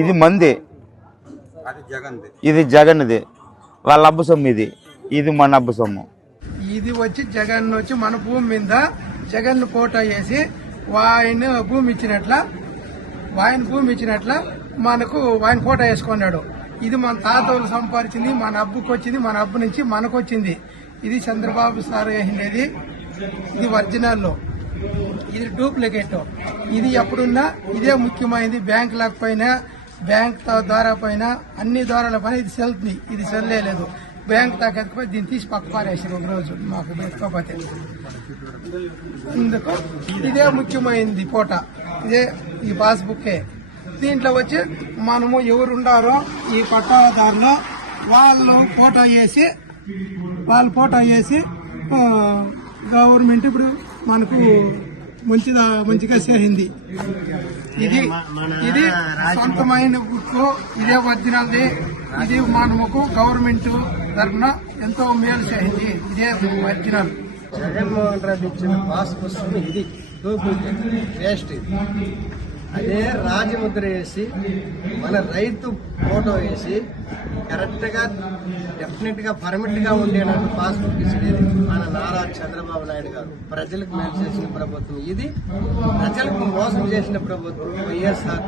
ఇది మంది, ఇది జగన్ది, వాళ్ళ అబ్బు సొమ్ము ఇది మన అబ్బు సొమ్ము. ఇది వచ్చి జగన్ వచ్చి మన భూమి మీద జగన్ ఫోటో వేసి ఆయన భూమి ఇచ్చినట్ల మనకు ఆయన ఫోటో వేసుకున్నాడు. ఇది మన తాతలు సంపాదించింది, మన అబ్బుకి వచ్చింది, మన అబ్బు నుంచి మనకు వచ్చింది. ఇది చంద్రబాబు సార్ వేసింది, ఇది ఒరిజినల్, ఇది డూప్లికేట్. ఇది ఎప్పుడున్నా ఇదే ముఖ్యమైనది. బ్యాంక్ లేకపోయినా, బ్యాంక్ ద్వారా పైన, అన్ని ద్వారాల పైన ఇది సెల్తుంది. ఇది సెల్లేదు. బ్యాంక్ దాకా ఎత్తుకపోయి దీన్ని తీసి పక్క పారేసారు ఒక రోజు మాకు ఎత్తుకోపోతే. ఇందుకు ఇదే ముఖ్యమైనది ఫోటో, ఇదే ఈ పాస్బుక్కే. దీంట్లో వచ్చి మనము ఎవరుండారో ఈ పట్టాదారులు వాళ్ళు ఫోటో వేసి గవర్నమెంట్ ఇప్పుడు మనకు మంచిగా చేసింది. ఇది సొంతమైన బుక్, ఇదే ఒరిజినల్ది. ఇది మనకు గవర్నమెంట్ తరఫున ఎంతో మేలు చేసింది. ఇదే ఒరిజినల్. జగన్మోహన్ రెడ్డి ఇచ్చిన పాస్ పుస్తకం ఇది డూప్లికేట్ వేస్ట్. అదే రాజముద్ర వేసి మన రైతు ఫోటో వేసి కరెక్ట్ గా డెఫినెట్ గా పర్మిట్ గా ఉండేటట్టు పాస్బుక్ ఇచ్చేది మన నారా చంద్రబాబు నాయుడు గారు. ప్రజలకు మేలు చేసిన ప్రభుత్వం ఇది, ప్రజలకు మోసం చేసిన ప్రభుత్వం వైఎస్ఆర్